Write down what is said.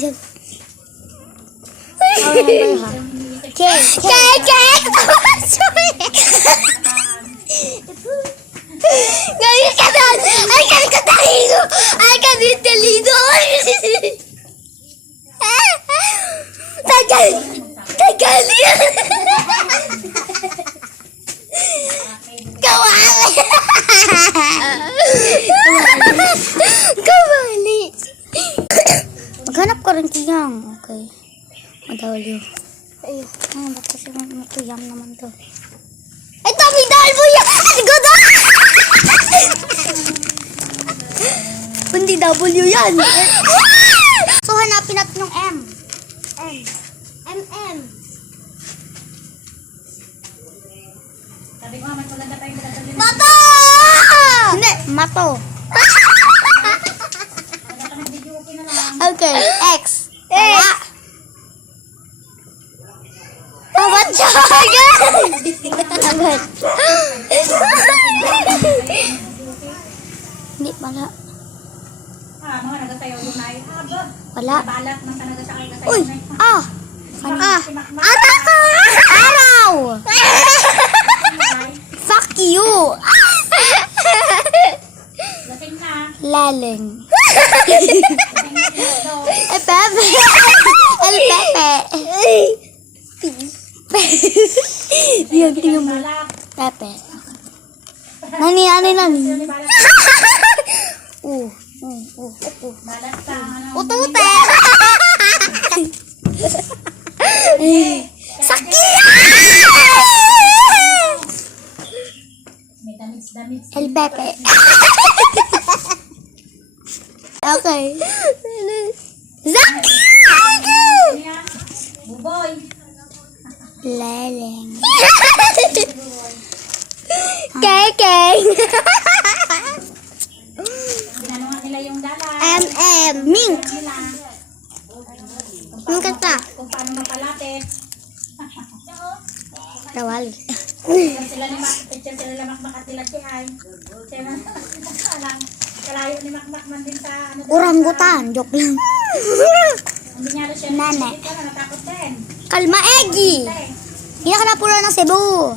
Ngayon ka na! Ay, ka talino! Ay, ka talino! Tagal! Tagal! Kawali! Kawali! Maghanap ko rin tiyang. Okay. Madawali. Ayun. Ba't kasi matuyang naman to? Ay, Tommy, dahil mo yan! Ay, godo! Hindi W yan. So, hanapin natin yung M. M. Sabi ko, mas maganda tayong maganda. Mato! Hindi, mato. Okay, X. Wala. Tawad siya. Agad. Hindi, wala. Mga nagasayaw yung night. Wala. Balat ng nagasayaw na Uy! Araw! Fuck you! Lasing na. Laling. Pepe. El Pepe. Yan, tingnan mo. Pepe. Nani. Balat sa ano. Utute. Sakya! May damit. El Pepe. Okay. Zakya! Yan. Buboy. Leleng. Kekeng. Ginanawa nila yung dalat. MM. Mink. Nila. Mink ka. Kung paano mapalapit. Rawali. Sila ni Makmak at sila si Ay. Sila lang. Kalayo ni Makmak man din sa ano. Orangutan. Joke lang. Hindi niya rin siya. Nane. Natakot din. Kalma, Eggy. Hindi na ka napura ng Cebu.